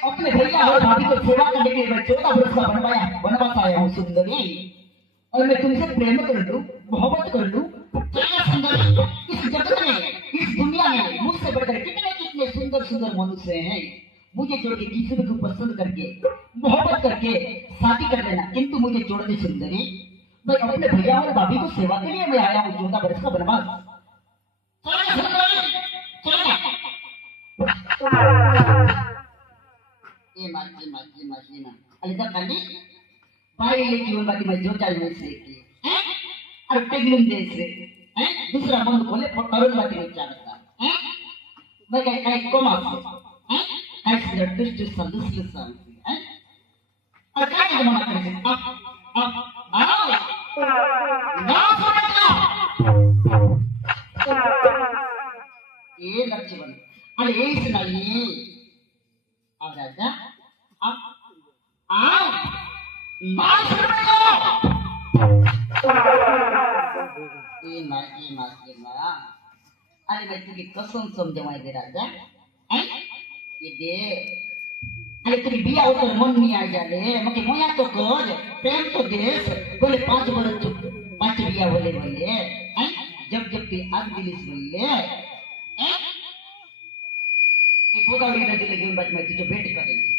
अपने भैया और भाभी को सेवा करने के लिए मैं 14 वर्ष का वनवास आया हूँ सुंदरी, और मैं तुमसे प्रेम कर लूं, मोहब्बत कर लूं। क्या सुंदरी, इस जगत में, इस दुनिया में मुझसे बढ़कर कितने कितने सुंदर सुंदर मनुष्य हैं। मुझे जोड़ के किसी को पसंद करके मोहब्बत करके शादी कर लेना, किंतु मुझे जोड़ दे सुंदरी। मैं अपने भैया और भाभी को सेवा के लिए मैं आया हूँ 14 वर्ष का वनवास। दूसरा मन खोले अरुण बाती विचारता मैं काय कोण असतो काय दुष्ट संदुष्ट सांगते और काय मना करायचे ये लक्ष्मण आणि हेच नाही राजा अरे भाई तुझे कसम समझ माहिती राजा ये अरे तेरी बिया उतर मन नहीं आ जाले मके मोया तो कर प्रेम तो देश बोले 5 बरस 5 बिया बोले बोले जब जब ती आग दिलीस बोले ये गोदावरी नदीला घेऊन बात मैं तुझे भेट करेंगे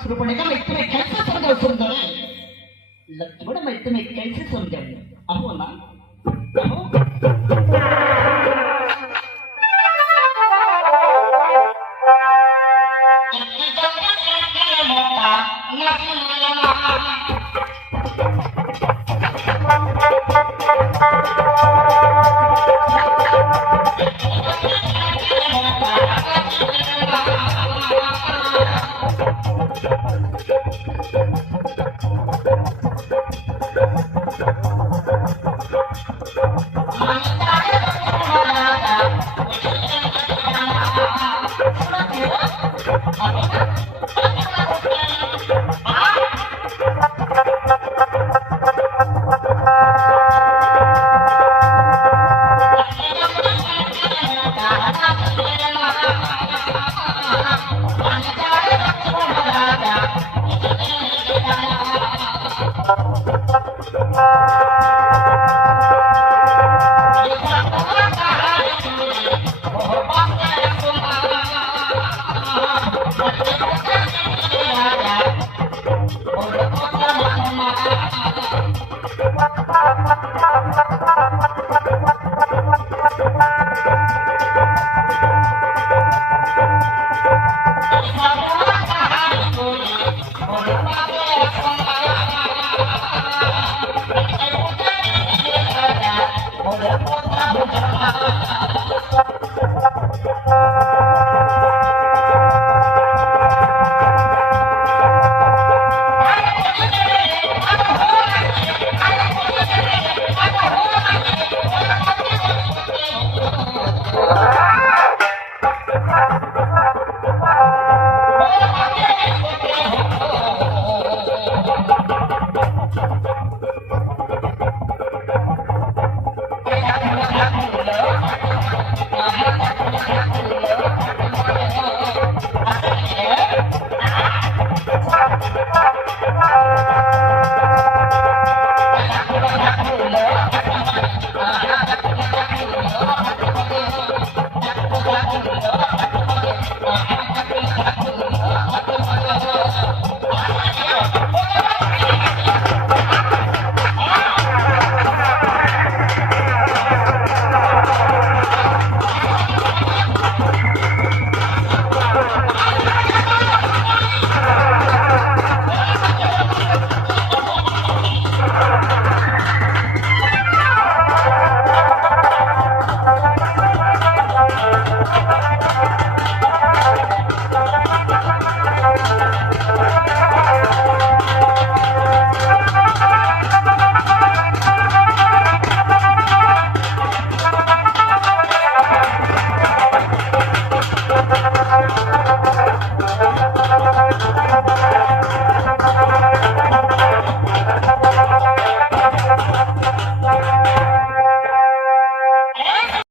सुरपणे का मैं तुम्हें कैसे समझाऊं सुंदर लक्ष्मण मैं तुम्हें कैसे समझाऊं